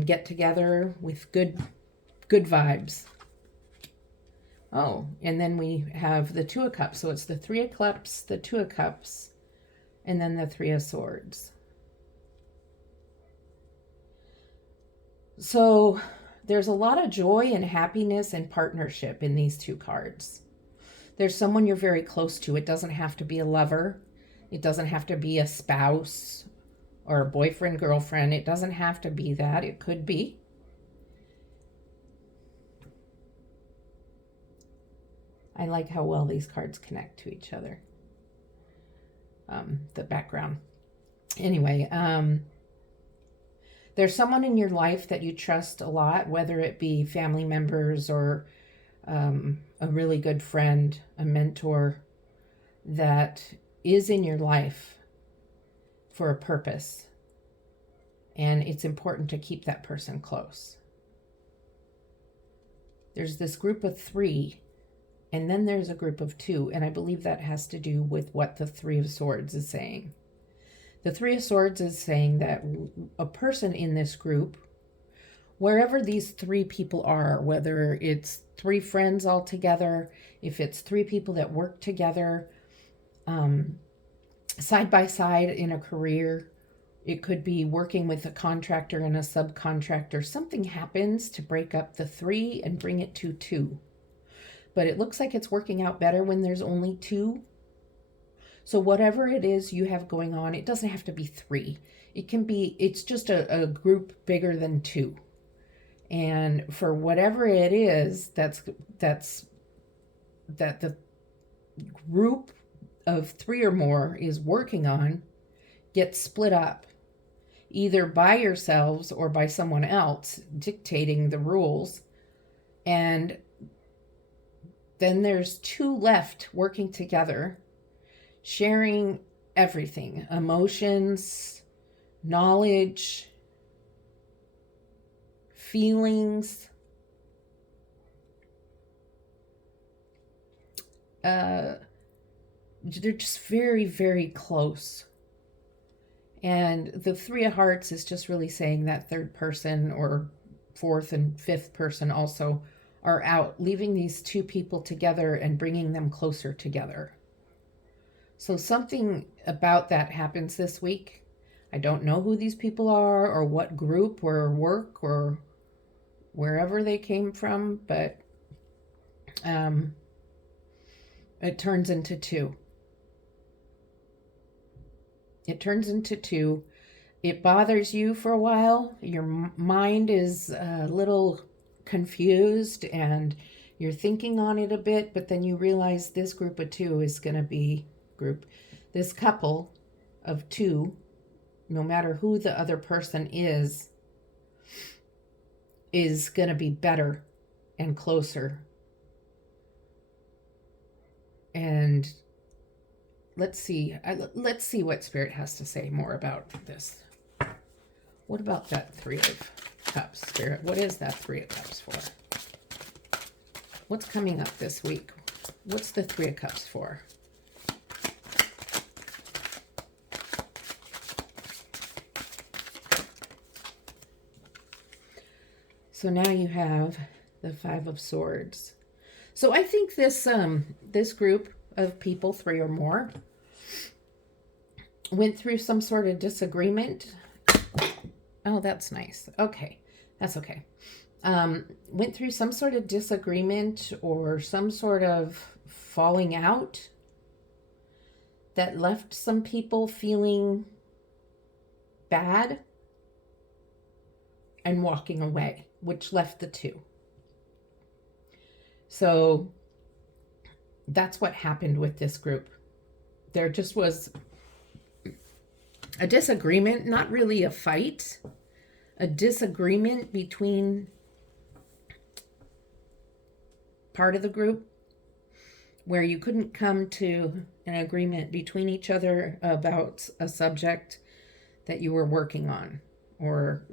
get together with good vibes. Oh, and then we have the 2 of Cups. So it's the 3 of Cups, the 2 of Cups, and then the 3 of Swords. So there's a lot of joy and happiness and partnership in these 2 cards. There's someone you're very close to. It doesn't have to be a lover. It doesn't have to be a spouse or a boyfriend, girlfriend. It doesn't have to be that. It could be. I like how well these cards connect to each other. The background. Anyway, there's someone in your life that you trust a lot, whether it be family members or a really good friend, a mentor, that is in your life for a purpose. And it's important to keep that person close. There's this group of 3, and then there's a group of 2, and I believe that has to do with what the 3 of Swords is saying. The 3 of Swords is saying that a person in this group, wherever these 3 people are, whether it's 3 friends all together, if it's 3 people that work together, side by side in a career, it could be working with a contractor and a subcontractor. Something happens to break up the 3 and bring it to 2. But it looks like it's working out better when there's only 2. So whatever it is you have going on, it doesn't have to be 3. It can be, it's just a group bigger than 2. And for whatever it is that the group of 3 or more is working on, gets split up. either by yourselves or by someone else dictating the rules. And then there's two left working together, sharing everything, emotions, knowledge, feelings. They're just very, very close. And the Three of Hearts is just really saying that third person or fourth and fifth person also are out, leaving these two people together and bringing them closer together. So something about that happens this week. I don't know who these people are or what group or work or wherever they came from, but it turns into two. It turns into two. It bothers you for a while. Your mind is a little confused and you're thinking on it a bit, but then you realize this group of two is going to be this couple of two, no matter who the other person is going to be better and closer. And let's see what Spirit has to say more about this. What about that Three of Cups, Spirit? What is that Three of Cups for? What's coming up this week? What's the Three of Cups for? So now you have the Five of Swords. So I think this group of people, three or more, went through some sort of disagreement. Oh, that's nice. Okay, that's okay. Went through some sort of disagreement or some sort of falling out that left some people feeling bad and walking away, which left the two. So that's what happened with this group. There just was a disagreement, not really a fight, a disagreement between part of the group where you couldn't come to an agreement between each other about a subject that you were working on, or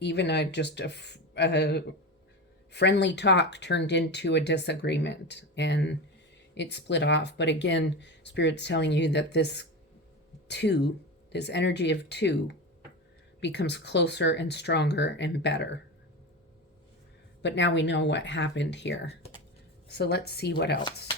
even just a friendly talk turned into a disagreement and it split off. But again, Spirit's telling you that this energy of two becomes closer and stronger and better. But now we know what happened here. So let's see what else.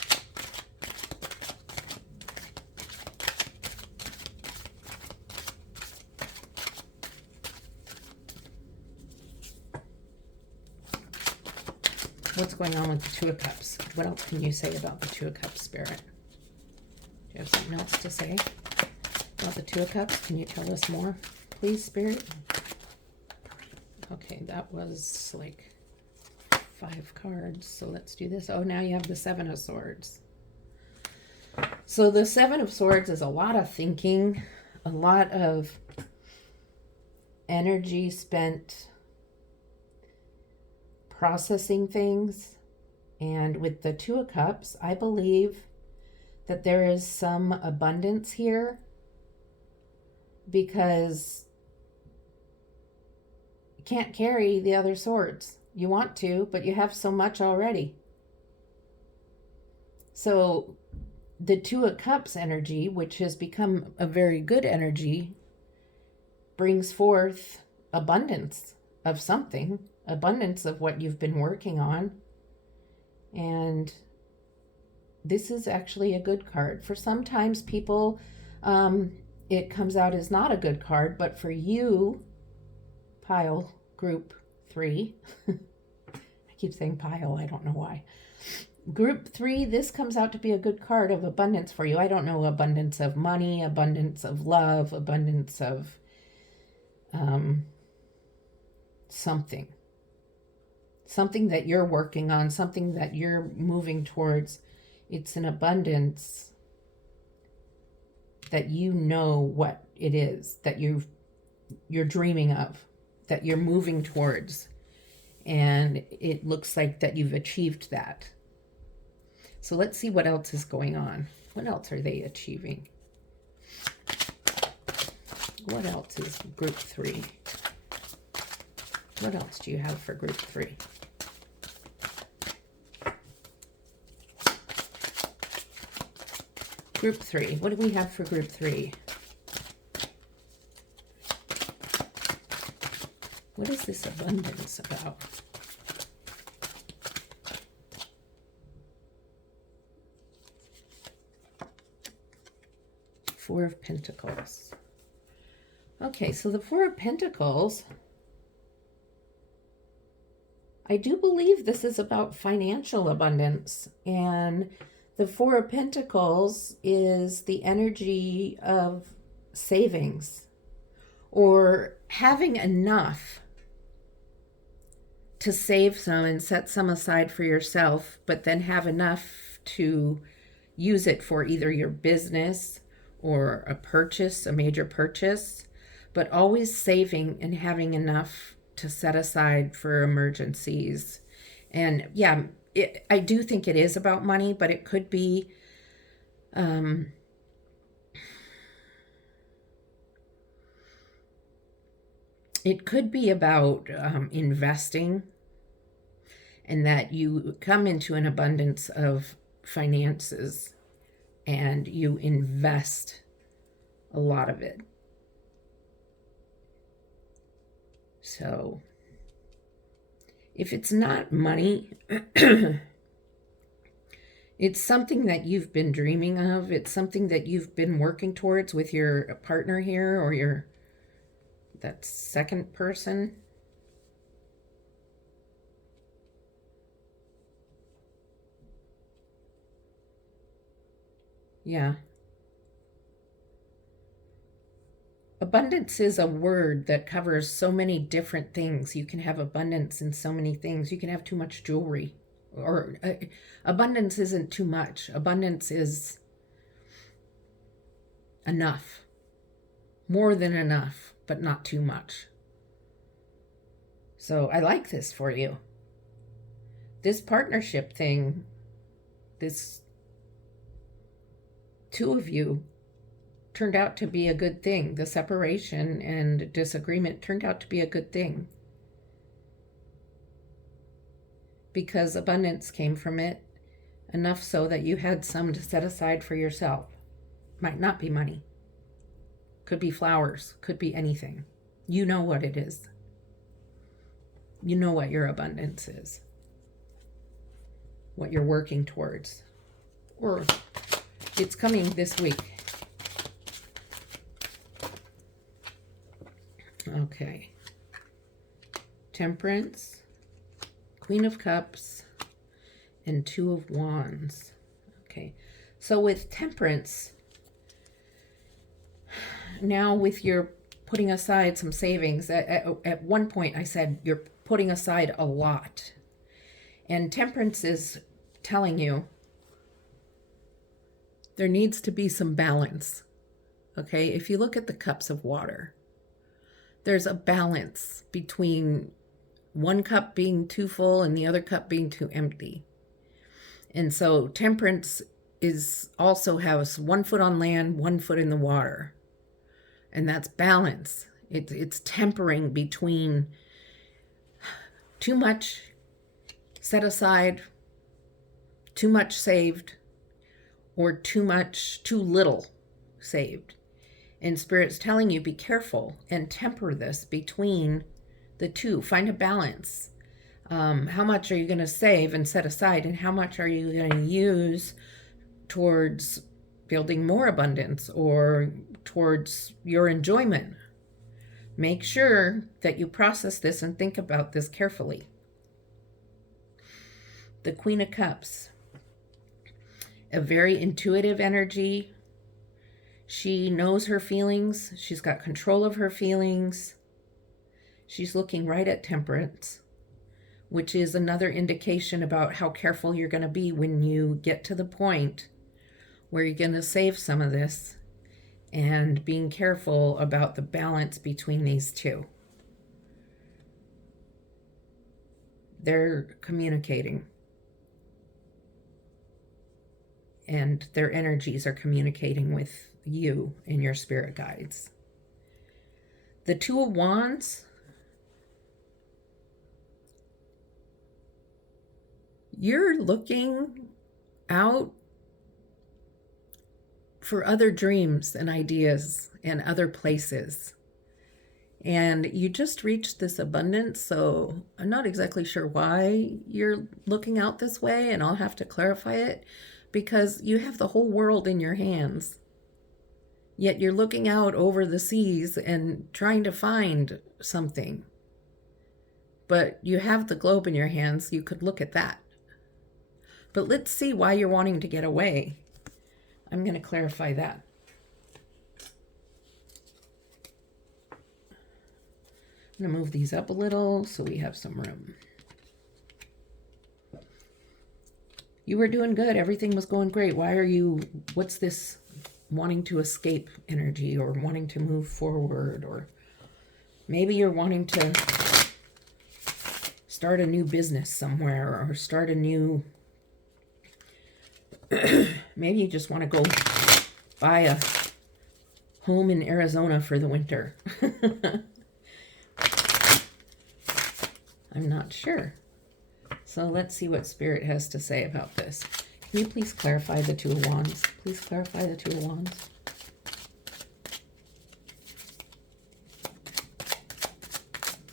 What's going on with the Two of Cups? What else can you say about the Two of Cups, Spirit? Do you have something else to say about the Two of Cups? Can you tell us more, please, Spirit? Okay, that was like 5 cards. So let's do this. Oh, now you have the Seven of Swords. So the Seven of Swords is a lot of thinking, a lot of energy spent processing things. And with the Two of Cups, I believe that there is some abundance here, because you can't carry the other swords. You want to, but you have so much already. So the Two of Cups energy, which has become a very good energy, brings forth abundance of something, abundance of what you've been working on. And this is actually a good card. For sometimes people, it comes out as not a good card, but for you, pile group 3, I keep saying pile, I don't know why. Group 3, this comes out to be a good card of abundance for you. I don't know, abundance of money, abundance of love, abundance of something that you're working on, something that you're moving towards. It's an abundance that you know what it is, that you're dreaming of, that you're moving towards. And it looks like that you've achieved that. So let's see what else is going on. What else are they achieving? What else is group 3? What else do you have for group 3? Group 3. What do we have for group 3? What is this abundance about? Four of Pentacles. Okay, so the Four of Pentacles, I do believe this is about financial abundance. And the Four of Pentacles is the energy of savings or having enough to save some and set some aside for yourself, but then have enough to use it for either your business or a purchase, a major purchase, but always saving and having enough to set aside for emergencies. And yeah, I do think it is about money, but it could be about investing, and that you come into an abundance of finances and you invest a lot of it. So if it's not money, it's something that you've been dreaming of. It's something that you've been working towards with your partner here, or that second person. Yeah. Abundance is a word that covers so many different things. You can have abundance in so many things. You can have too much jewelry, or abundance isn't too much. Abundance is enough, more than enough, but not too much. So I like this for you. This partnership thing, this two of you turned out to be a good thing. The separation and disagreement turned out to be a good thing, because abundance came from it, enough so that you had some to set aside for yourself. Might not be money. Could be flowers. Could be anything. You know what it is. You know what your abundance is. What you're working towards. Or it's coming this week. Okay. Temperance, Queen of Cups, and Two of Wands. Okay. So with Temperance, now with your putting aside some savings, at one point I said you're putting aside a lot. And Temperance is telling you there needs to be some balance. Okay? If you look at the cups of water, there's a balance between one cup being too full and the other cup being too empty. And so Temperance is also has 1 foot on land, 1 foot in the water. And that's balance. It's tempering between too much set aside, too much saved, or too little saved. And Spirit's telling you, be careful and temper this between the two. Find a balance. How much are you going to save and set aside, and how much are you going to use towards building more abundance or towards your enjoyment? Make sure that you process this and think about this carefully. The Queen of Cups, a very intuitive energy. She knows her feelings. She's got control of her feelings. She's looking right at Temperance, which is another indication about how careful you're going to be when you get to the point where you're going to save some of this and being careful about the balance between these two. They're communicating, and their energies are communicating with you and your spirit guides. The Two of Wands, you're looking out for other dreams and ideas and other places. And you just reached this abundance, so I'm not exactly sure why you're looking out this way, and I'll have to clarify it, because you have the whole world in your hands. Yet you're looking out over the seas and trying to find something. But you have the globe in your hands, you could look at that. But let's see why you're wanting to get away. I'm going to clarify that. I'm going to move these up a little so we have some room. You were doing good. Everything was going great. What's this wanting to escape energy, or wanting to move forward, or maybe you're wanting to start a new business somewhere, or start a new, maybe you just want to go buy a home in Arizona for the winter. I'm not sure. So let's see what Spirit has to say about this. Can you please clarify the Two of Wands? Please clarify the Two of Wands.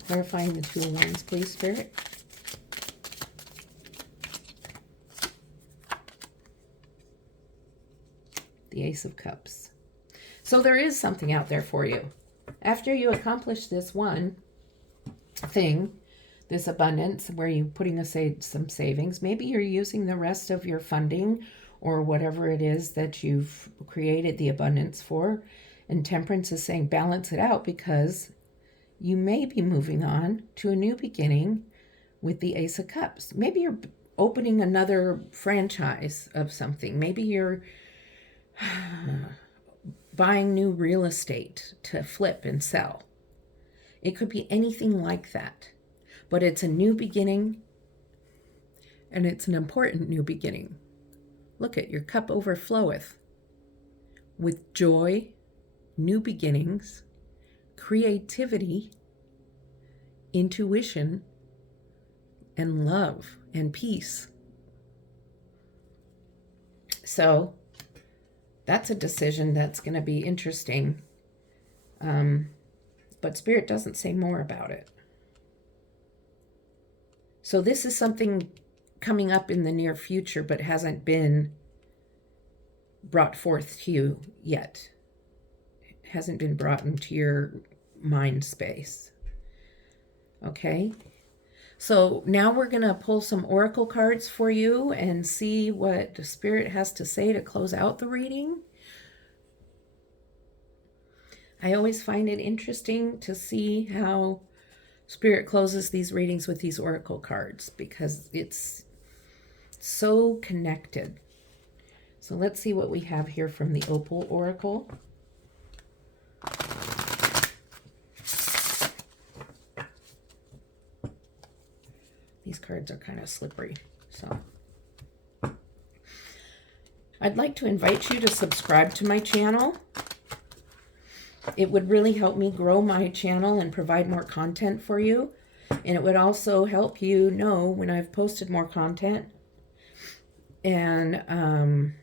Clarifying the Two of Wands, please, Spirit. The Ace of Cups. So there is something out there for you. After you accomplish this one thing, this abundance, where you're putting aside some savings, maybe you're using the rest of your funding or whatever it is that you've created the abundance for. And Temperance is saying balance it out, because you may be moving on to a new beginning with the Ace of Cups. Maybe you're opening another franchise of something. Maybe you're buying new real estate to flip and sell. It could be anything like that. But it's a new beginning, and it's an important new beginning. Look at your cup overfloweth with joy, new beginnings, creativity, intuition, and love and peace. So that's a decision that's going to be interesting. But Spirit doesn't say more about it. So this is something coming up in the near future, but hasn't been brought forth to you yet. It hasn't been brought into your mind space. Okay? So now we're going to pull some oracle cards for you and see what the Spirit has to say to close out the reading. I always find it interesting to see how Spirit closes these readings with these oracle cards, because it's so connected. So let's see what we have here from the Opal Oracle. These cards are kind of slippery, so I'd like to invite you to subscribe to my channel. It would really help me grow my channel and provide more content for you. And it would also help you know when I've posted more content. And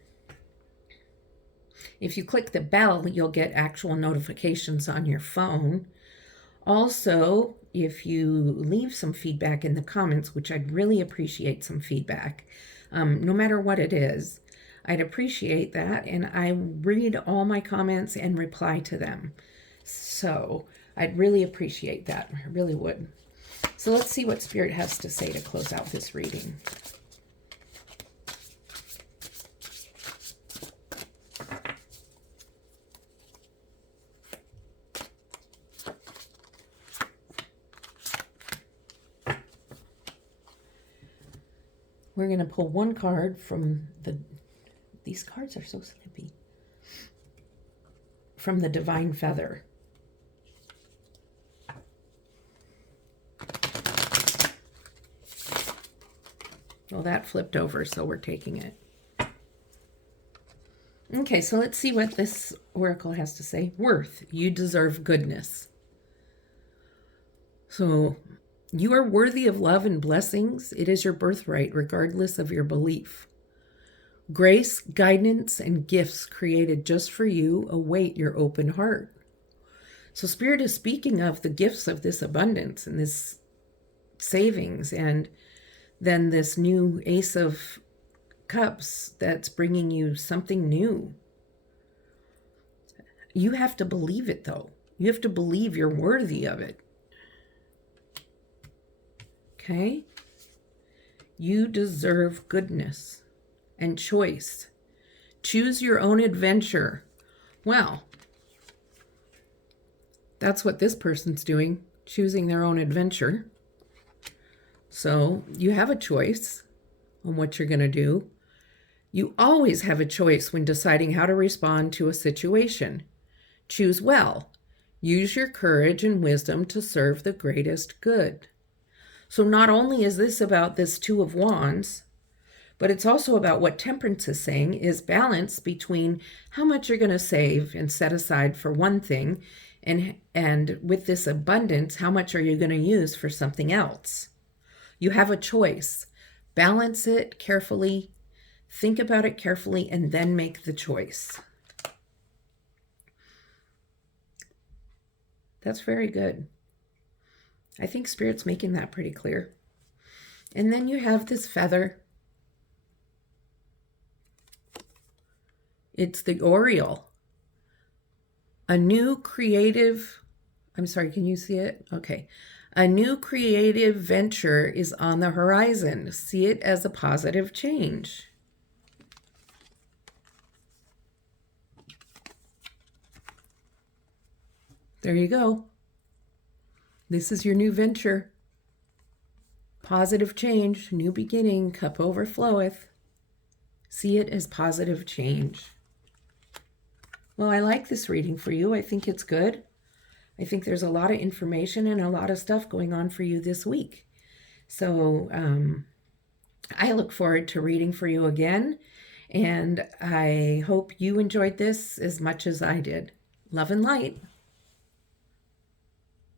if you click the bell, you'll get actual notifications on your phone. Also, if you leave some feedback in the comments, which I'd really appreciate some feedback, no matter what it is, I'd appreciate that, and I read all my comments and reply to them. So I'd really appreciate that. I really would. So let's see what Spirit has to say to close out this reading. We're going to pull one card from these cards are so slippy. from the Divine Feather. Well, that flipped over, so we're taking it. Okay, so let's see what this oracle has to say. Worth, you deserve goodness. So you are worthy of love and blessings. It is your birthright, regardless of your belief. Grace, guidance, and gifts created just for you await your open heart. So Spirit is speaking of the gifts of this abundance and this savings, and then this new Ace of Cups that's bringing you something new. You have to believe it, though. You have to believe you're worthy of it. Okay? You deserve goodness and choice. Choose your own adventure. Well, that's what this person's doing, choosing their own adventure. So you have a choice on what you're going to do. You always have a choice when deciding how to respond to a situation. Choose well. Use your courage and wisdom to serve the greatest good. So not only is this about this Two of Wands, but it's also about what Temperance is saying is balance between how much you're going to save and set aside for one thing, and with this abundance, how much are you going to use for something else? You have a choice. Balance it carefully, think about it carefully, and then make the choice. That's very good. I think Spirit's making that pretty clear. And then you have this feather. It's the Oriole. A new creative, I'm sorry, can you see it? Okay. A new creative venture is on the horizon. See it as a positive change. There you go. This is your new venture. Positive change, new beginning, cup overfloweth. See it as positive change. Well, I like this reading for you. I think it's good. I think there's a lot of information and a lot of stuff going on for you this week. So I look forward to reading for you again. And I hope you enjoyed this as much as I did. Love and light.